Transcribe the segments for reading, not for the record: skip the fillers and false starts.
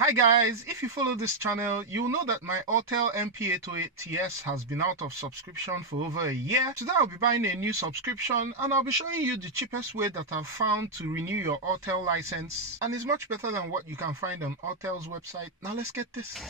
Hi guys, if you follow this channel, you'll know that my Autel MP808TS has been out of subscription for over a year. Today I'll be buying a new subscription and I'll be showing you the cheapest way that I've found to renew your Autel license, and it's much better than what you can find on Autel's website. Now let's get this.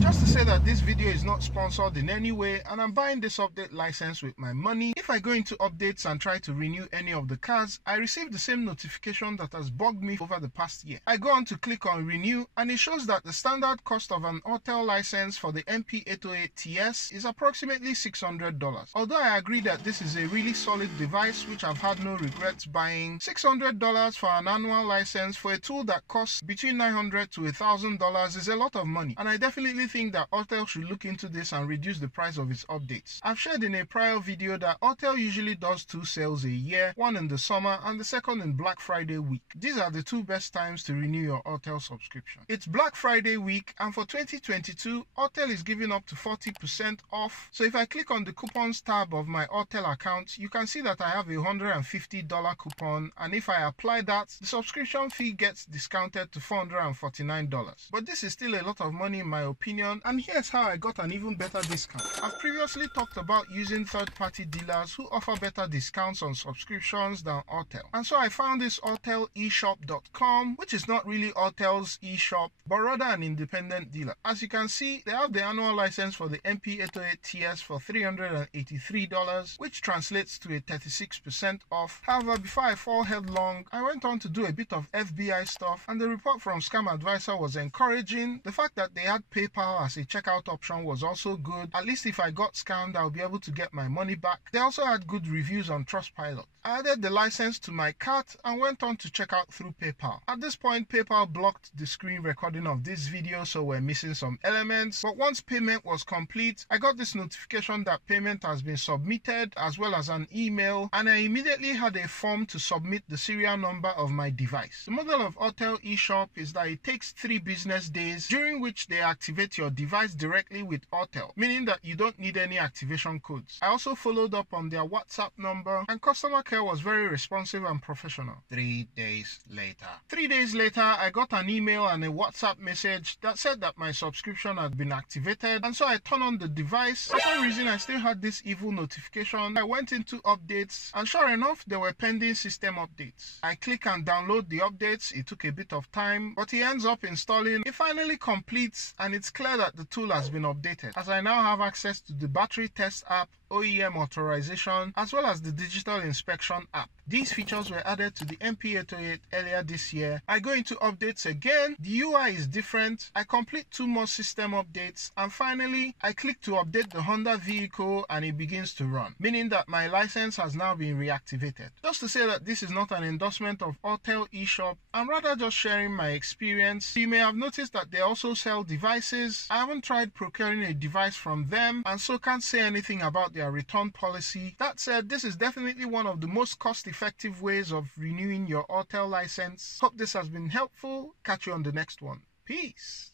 Just to say that this video is not sponsored in any way, and I'm buying this update license with my money. If I go into updates and try to renew any of the cards, I receive the same notification that has bugged me over the past year. I go on to click on renew and it shows that the standard cost of an Autel license for the MP808TS is approximately $600. Although I agree that this is a really solid device which I've had no regrets buying, $600 for an annual license for a tool that costs between $900 to $1,000 is a lot of money, and I definitely think that Autel should look into this and reduce the price of its updates. I've shared in a prior video that Autel usually does 2 sales a year, one in the summer and the second in Black Friday week. These are the 2 best times to renew your Autel subscription. It's Black Friday week, and for 2022, Autel is giving up to 40% off. So if I click on the coupons tab of my Autel account, you can see that I have a $150 coupon, and if I apply that, the subscription fee gets discounted to $449. But this is still a lot of money in my opinion, and here's how I got an even better discount. I've previously talked about using third-party dealers who offer better discounts on subscriptions than Autel, and so I found this AutelEshop.com, which is not really Autel's eShop but rather an independent dealer. As you can see, they have the annual license for the MP808TS for $383, which translates to a 36% off. However, before I fall headlong, I went on to do a bit of FBI stuff, and the report from Scam Advisor was encouraging. The fact that they had PayPal as a checkout option was also good. At least if I got scammed, I'll be able to get my money back. They also had good reviews on Trustpilot. I added the license to my cart and went on to check out through PayPal. At this point, PayPal blocked the screen recording of this video, so we're missing some elements. But once payment was complete, I got this notification that payment has been submitted, as well as an email, and I immediately had a form to submit the serial number of my device. The model of Autel eShop is that it takes 3 business days, during which they activate your device directly with Autel, meaning that you don't need any activation codes. I also followed up on their WhatsApp number, and customer care was very responsive and professional. 3 days later. 3 days later, I got an email and a WhatsApp message that said that my subscription had been activated, and so I turned on the device. For some reason, I still had this evil notification. I went into updates, and sure enough, there were pending system updates. I click and download the updates. It took a bit of time, but it ends up installing. It finally completes, and it's clear that the tool has been updated, as I now have access to the battery test app, OEM authorization, as well as the digital inspection app. These features were added to the MP808 earlier this year. I go into updates again. The UI is different. I complete 2 more system updates, and finally I click to update the Honda vehicle, and it begins to run, meaning that my license has now been reactivated. Just to say that this is not an endorsement of Autel eShop, I'm rather just sharing my experience. You may have noticed that they also sell devices. I haven't tried procuring a device from them, and so can't say anything about their return policy. That said, this is definitely one of the most cost-effective ways of renewing your Autel license. Hope this has been helpful. Catch you on the next one. Peace.